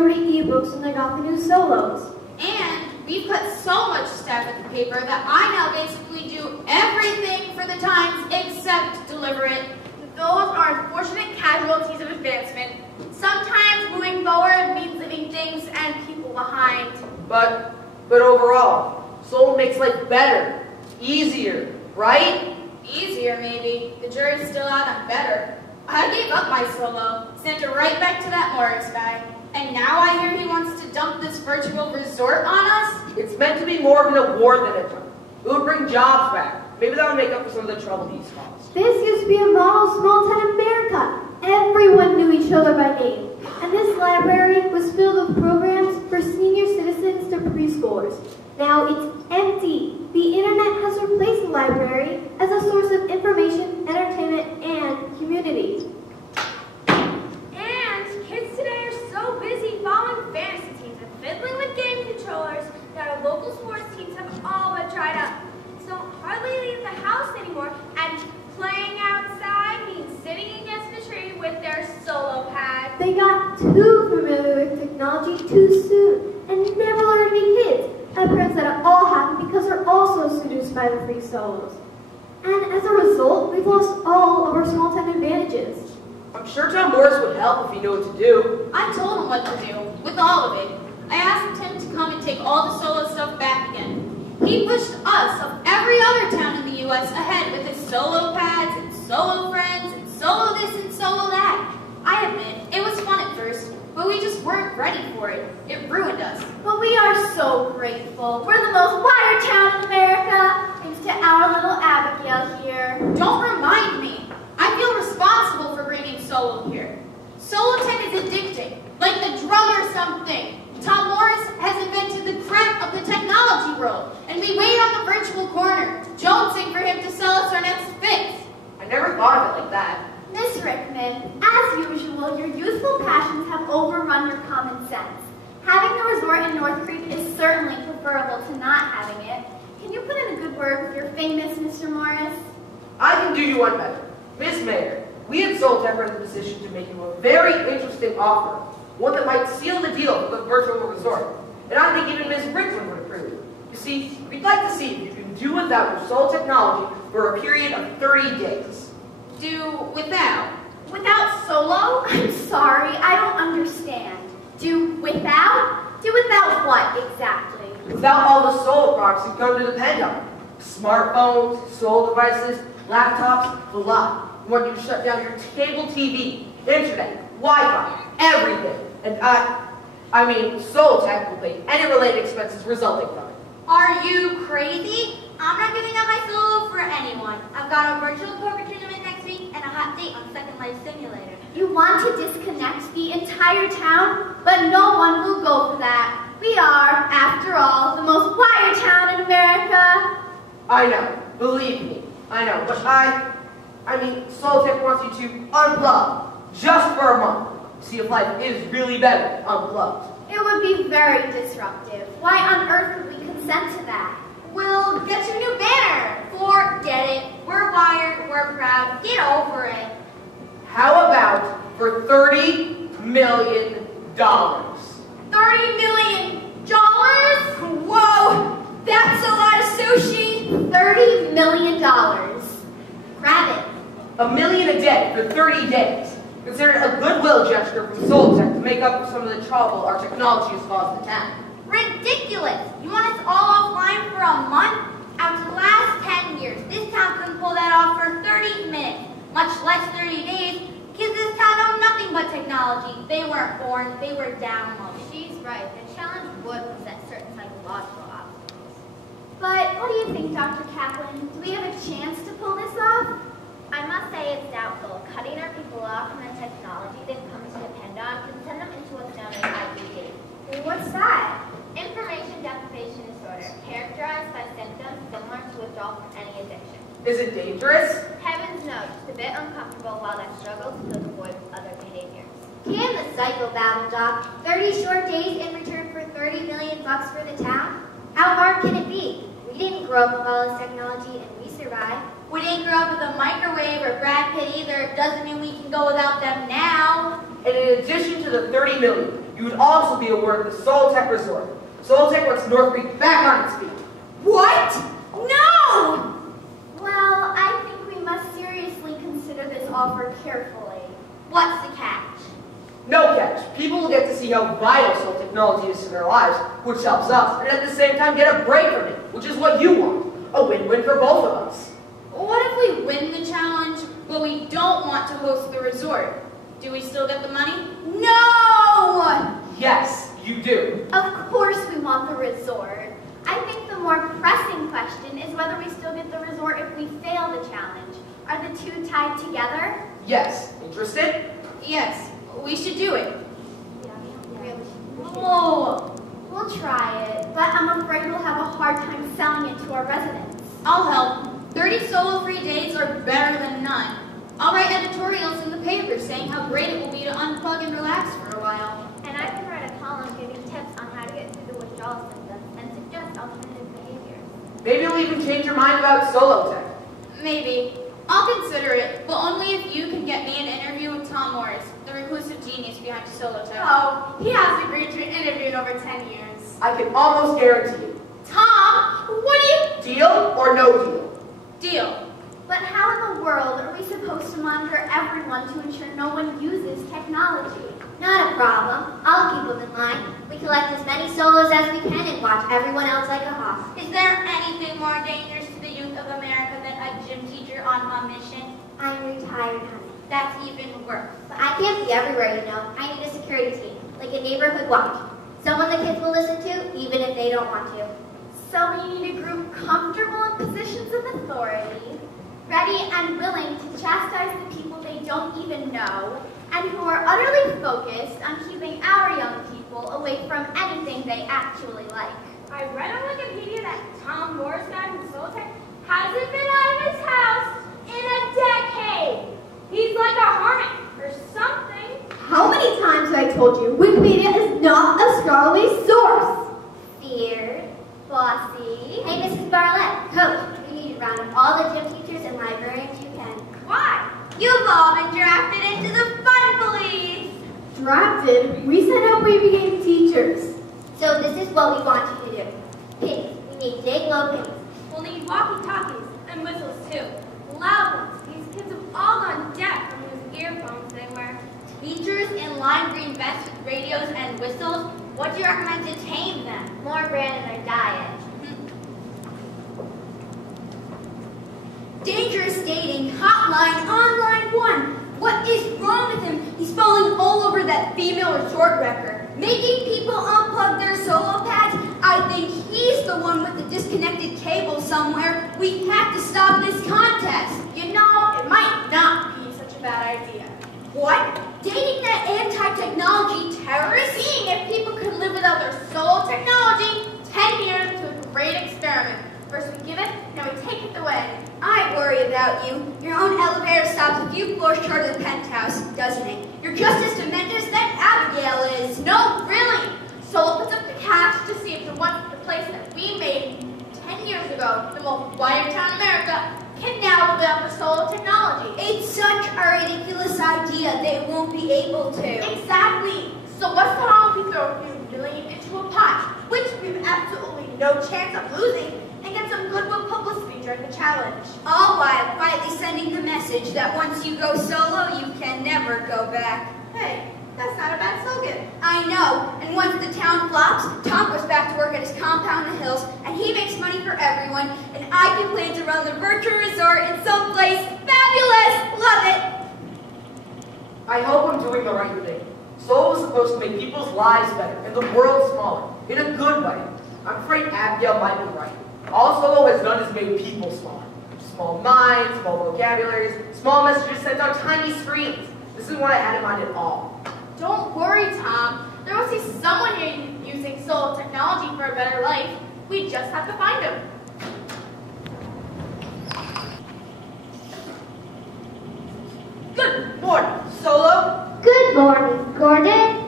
to read ebooks when they got the new solos. And we've cut so much staff at the paper that I now basically do everything for the Times except deliver it. Those are unfortunate casualties of advancement. Sometimes moving forward means leaving things and people behind. But overall, Solo makes life better, easier, right? Easier, maybe. The jury's still out on better. I gave up my Solo, sent it right back to that Morris guy. And now I hear he wants to dump this virtual resort on us? It's meant to be more of an award than a dump. It would bring jobs back. Maybe that would make up for some of the trouble he's caused. This used to be a model small town America. Everyone knew each other by name. And this library was filled with programs for senior citizens to preschoolers. Now it's empty. The internet has replaced the library as a source of information, entertainment, and community. And kids today are so busy following fantasy teams and fiddling with game controllers that our local sports teams have all but dried up. So hardly leave the house anymore, and playing outside means sitting against a tree with their solo pad. They got too familiar with technology too soon and never learned to be kids. I've heard that it all happened because they're also seduced by the free solos. And as a result, we've lost all of our small town advantages. I'm sure John Morris would help if he knew what to do. I told him what to do, with all of it. I asked him to come and take all the Solo stuff back again. He pushed us of every other town in the U.S. ahead with his Solo pads and Solo friends and Solo this and Solo that. I admit, it was fun at first, but we just weren't ready for it. It ruined us. But we are so grateful. We're the most wired town in America, thanks to our little Abigail here. Don't remind me. I feel responsible for bringing Solo here. Solo tech is addicting, like the drug or something. Tom Morris has invented the crack of the technology world, and we wait on the virtual corner, jonesing for him to sell us our next fix. I never thought of it like that. Miss Rickman, as usual, your youthful passions have overrun your common sense. Having the resort in North Creek is certainly preferable to not having it. Can you put in a good word with your famous Mr. Morris? I can do you one better. Miss Mayor, we at Soltech are in the position to make you a very interesting offer, one that might seal the deal for the virtual resort. And I think even Ms. Rickman would approve. You see, we'd like to see if you can do without your Soul technology for a period of 30 days. Do without. Without Solo? I'm sorry, I don't understand. Do without? Do without what exactly? Without all the Soul products you come to depend on. Smartphones, Soul devices, laptops, the lot. We want you to shut down your cable TV, internet, Wi-Fi, everything. And I mean, Soul Tech will pay any related expenses resulting from it. Are you crazy? I'm not giving up my Solo for anyone. I've got a virtual poker tournament next week and a hot date on Second Life Simulator. You want to disconnect the entire town, but no one will go for that. We are, after all, the most wired town in America. I know, believe me, I know, but I mean, Soltech wants you to unplug just for a month. See if life is really better unplugged. It would be very disruptive. Why on earth would we consent to that? We'll get you a new banner. Forget it. We're wired, we're proud. Get over it. How about for $30 million? $30 million? Whoa! That's a lot of sushi! $30 million. Grab it. $1 million a day for 30 days. Consider it a goodwill gesture from Soltech to make up for some of the trouble our technology has caused the town. Ridiculous! You want us all offline for a month? After the last 10 years, this town couldn't pull that off for 30 minutes, much less 30 days, because this town know nothing but technology. They weren't born, they were downloaded. She's right. The challenge would possess certain psychological obstacles. But what do you think, Dr. Kaplan? Do we have a chance to pull this off? I must say it's doubtful. Cutting our people off from the technology they've come to depend on can send them into what's known as IDD. What's that? Information deprivation disorder, characterized by symptoms similar to withdrawal from any addiction. Is it dangerous? Heavens no, just a bit uncomfortable while that struggle to avoid other behaviors. Can the cycle battle, Doc? 30 short days in return for $30 million for the town? How hard can it be? We didn't grow up with all this technology and we survived. We didn't grow up with a microwave or Brad Pitt either. It doesn't mean we can go without them now. And in addition to the $30 million, you would also be awarded the Solotech Resort. Solotech wants North Creek back on its feet. What? No! Well, I think we must seriously consider this offer carefully. What's the catch? No catch. People will get to see how vital soul technology is to their lives, which helps us, and at the same time get a break from it, which is what you want. A win-win for both of us. What if we win the challenge, but we don't want to host the resort? Do we still get the money? No! Yes, you do. Of course we want the resort. I think the more pressing question is whether we still get the resort if we fail the challenge. Are the two tied together? Yes. Interested? Yes, we should do it. Oh, we'll try it, but I'm afraid we'll have a hard time selling it to our residents. I'll help. 30 solo-free days are better than none. I'll write editorials in the paper saying how great it will be to unplug and relax for a while. And I can write a column giving tips on how to get through the withdrawal symptoms and suggest alternative behaviors. Maybe you'll even change your mind about Solotech. Maybe. I'll consider it, but only if you can get me an interview with Tom Morris, the reclusive genius behind Solotech. Oh, he has agreed to an interview in over 10 years. I can almost guarantee you. Tom, what do you... Deal or no deal? Deal. But how in the world are we supposed to monitor everyone to ensure no one uses technology? Not a problem. I'll keep them in line. We collect as many solos as we can and watch everyone else like a hawk. Is there anything more dangerous to the youth of America than a gym teacher on a mission? I'm retired, honey. That's even worse. But I can't be everywhere, you know. I need a security team, like a neighborhood watch. Someone the kids will listen to, even if they don't want to. So we need a group comfortable in positions of authority, ready and willing to chastise the people they don't even know, and who are utterly focused on keeping our young people away from anything they actually like. I read on Wikipedia that Tom Morris guy from Solotech hasn't been out of his house in a decade. He's like a hermit or something. How many times have I told you Wikipedia is not a scholarly source? Feared. Bossy. Hey, Mrs. Barlett, Coach, you need to round up all the gym teachers and librarians you can. Why? You've all been drafted into the fun police. Drafted? We said how we became teachers. So this is what we want you to do. Pennies. We need big, low pennies. We'll need walkie-talkies and whistles too. Loud ones. These kids have all gone deaf from those earphones they wear. Teachers in lime green vests with radios and whistles. What do you recommend to tame them? More bran in their diet. Dangerous dating, hotline, online one. What is wrong with him? He's falling all over that female resort wrecker. Making people unplug their solo pads. I think he's the one with the disconnected cable somewhere. We have to stop this contest. You know, it might not be such a bad idea. What? Dating that anti-technology terrorist? Seeing if people could live without their solo technology, 10 years to a great experiment. First we give it, now we take it away. I worry about you. Your own elevator stops a few floors short of the penthouse, doesn't it? You're just as demented as that Abigail is. No, really. Solo puts up the cash to see if the place that we made 10 years ago, the most wired town in America, can now live up to solo technology. It's such a ridiculous idea they won't be able to. Exactly. So what's the harm if we throw a few million into a pot, which we have absolutely no chance of losing, and get some goodwill publicity during the challenge? All while quietly sending the message that once you go solo, you can never go back. Hey, that's not a bad slogan. I know, and once the town flops, Tom goes back to work at his compound in the hills, and he makes money for everyone, and I can plan to run the virtual resort in some place fabulous. Love it. I hope I'm doing the right thing. Solo is supposed to make people's lives better and the world smaller, in a good way. I'm afraid Abigail might be right. All Solo has done is made people smaller. Small minds, small vocabularies, small messages sent on tiny screens. This isn't what I had in mind at all. Don't worry, Tom. There must be someone here using solo technology for a better life. We just have to find him. Good morning, Solo. Good morning, Gordon.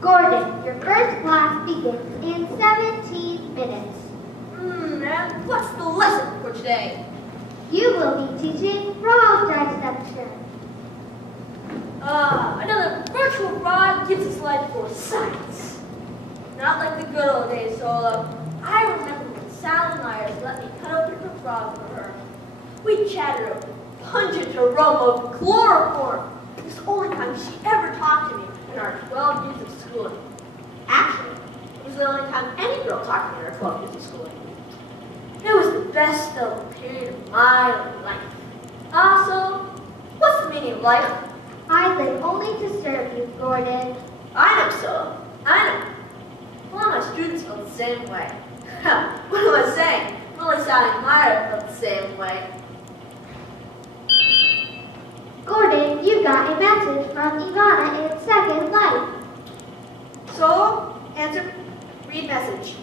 Gordon, your first class begins in 17 minutes. And what's the lesson for today? You will be teaching role dissection. Another virtual rod gives us life for science. Not like the good old days, Solo. I remember when Sally Myers let me cut open her frog for her. We chatted over the pungent aroma of chloroform. It was the only time she ever talked to me in our 12 years of schooling. Actually, it was the only time any girl talked to me in our 12 years of schooling. It was the best filled period of my life. Also, what's the meaning of life? I live only to serve you, Gordon. I know, so. I know. A lot of my students felt the same way. What am I saying? Only Sally Meyer felt the same way. Gordon, you got a message from Ivana in Second Life. So, answer, read message.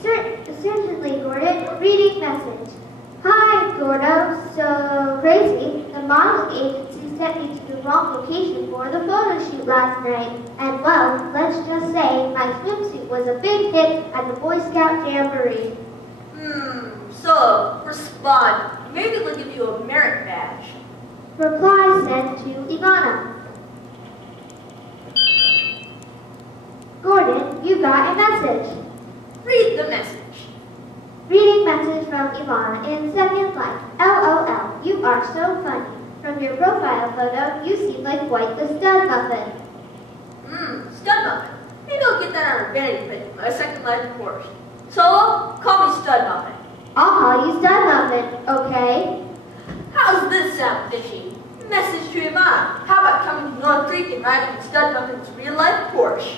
Certainly, Gordon. Reading message. Hi, Gordo. So crazy. The modeling agency sent me to the wrong location for the photo shoot last night. And well, let's just say my swimsuit was a big hit at the Boy Scout Jamboree. So, respond. Maybe they'll give you a merit badge. Reply sent to Ivana. Gordon, you got a message. Read the message. Reading message from Ivana in Second Life. LOL, you are so funny. From your profile photo, you seem like quite the stud muffin. Stud muffin. Maybe I'll get that on a vanity pin in my Second Life course. So, call me Stud Muffin. I'll call you stud muffin, okay? How's this sound, fishy? Message to Ivana. How about coming to North Creek and riding in Stud Muffin's real-life Porsche?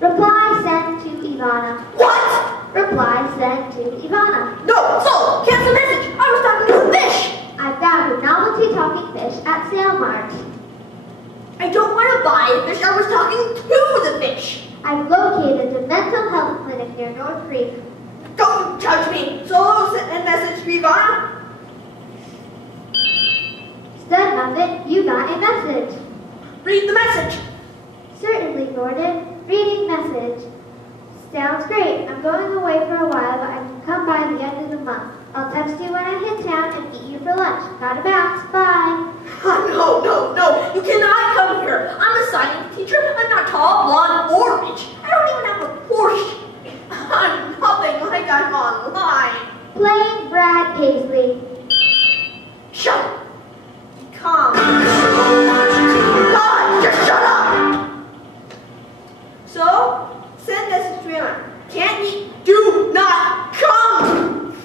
Reply sent to Ivana. What? Reply sent to Ivana. No, so, cancel message. I was talking to a fish. I found a novelty talking fish at Sale Mart. I don't want to buy a fish. I was talking to the fish. I've located a mental health clinic near North Creek. Don't judge me. Solo sent a message to Ivana. Stud muffin, you got a message. Read the message. Certainly, Gordon. Reading message. Sounds great. I'm going away for a while, but I can come by the end of the month. I'll text you when I hit town and meet you for lunch. Gotta bounce. Bye. No. You cannot come here. I'm a science teacher. I'm not tall, blonde, or rich. I don't even have a Porsche. I'm nothing like I'm online. Plain Brad Paisley. Shut up. Calm. God, just shut up. So, send message to Aaron. Can't he? Do not come.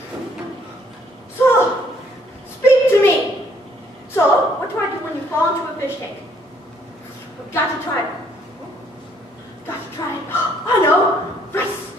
So, speak to me. So, what do I do when you fall into a fish tank? I've got to try it. Got to try it. I know. Race.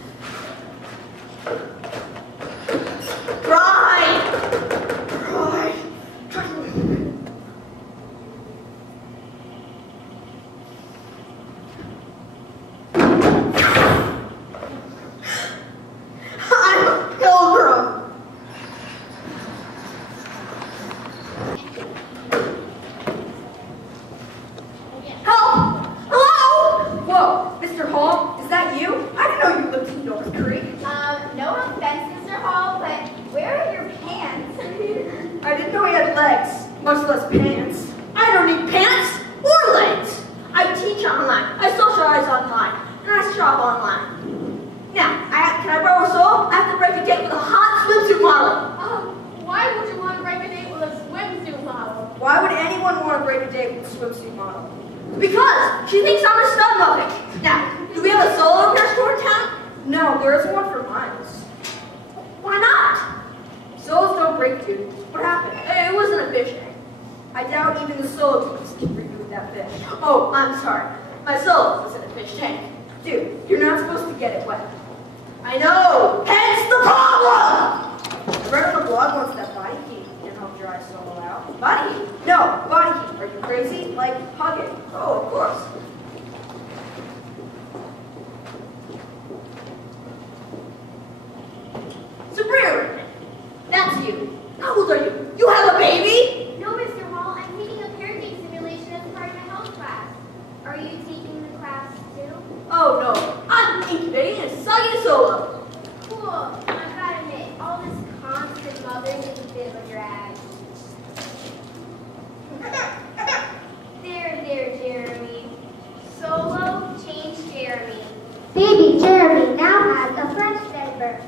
Baby Jeremy now has a French neighbor.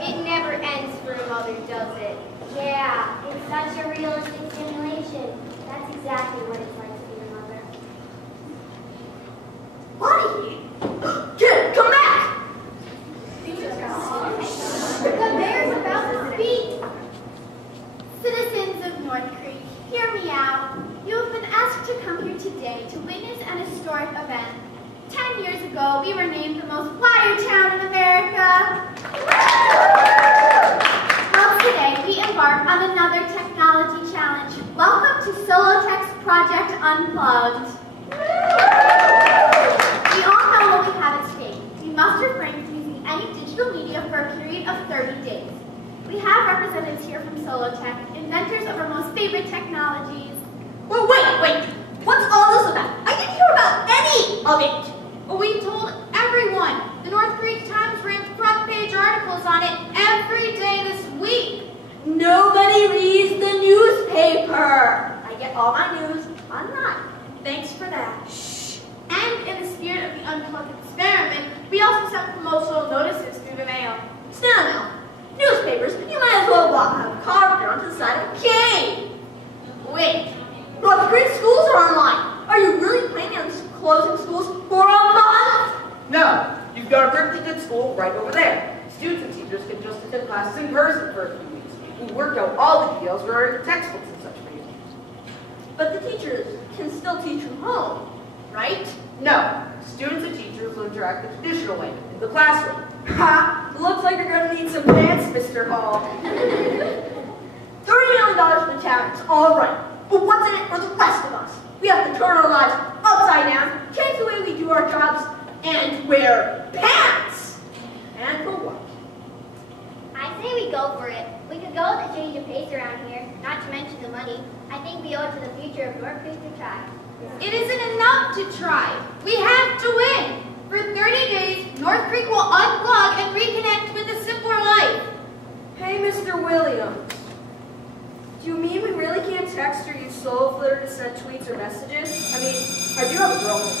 It never ends for a mother, does it? Yeah, it's such a realistic simulation. That's exactly what it's like to be a mother. What? Kid, come back! The mayor's about to speak. Citizens of North Creek, hear me out. You have been asked to come here today to witness an historic event. 10 years ago, we were named the most wired town in America. Well, today we embark on another technology challenge. Welcome to Solotech's Project Unplugged. We all know what we have at stake. We must refrain from using any digital media for a period of 30 days. We have representatives here from Solotech, inventors of our most favorite technologies. Well, wait. What's all this about? I didn't hear about any of it. Well, we told everyone. The North Creek Times ran front-page articles on it every day this week. Nobody reads the newspaper. I get all my news online. Thanks for that. Shh. And in the spirit of the Unplugged experiment, we also sent promotional notices through the mail. Still no. Newspapers, you might as well have carved it onto the side of a cave. Wait, North Creek schools are online. Are you really planning on closing schools for a month? No, you've got a perfectly good school right over there. Students and teachers can just attend classes in person for a few weeks. We worked out all the details regarding textbooks and such things. But the teachers can still teach from home, right? No, students and teachers will interact the traditional way, in the classroom. Ha! Looks like you're going to need some pants, Mr. Hall. $30 million for the town is all right. But what's in it for the rest of us? We have to turn our lives upside down, change the way we do our jobs, and wear pants! And for what? I say we go for it. We could go with a change of pace around here, not to mention the money. I think we owe it to the future of North Creek to try. It isn't enough to try. We have to win. For 30 days, North Creek will unplug and reconnect with a simpler life. Hey, Mr. Williams. Do you mean we really can't text or use Solo Flitter to send tweets or messages? I mean, I do have a girlfriend.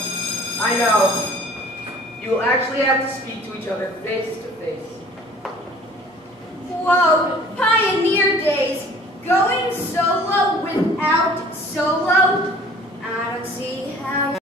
I know. You will actually have to speak to each other face to face. Whoa, pioneer days. Going solo without solo? I don't see how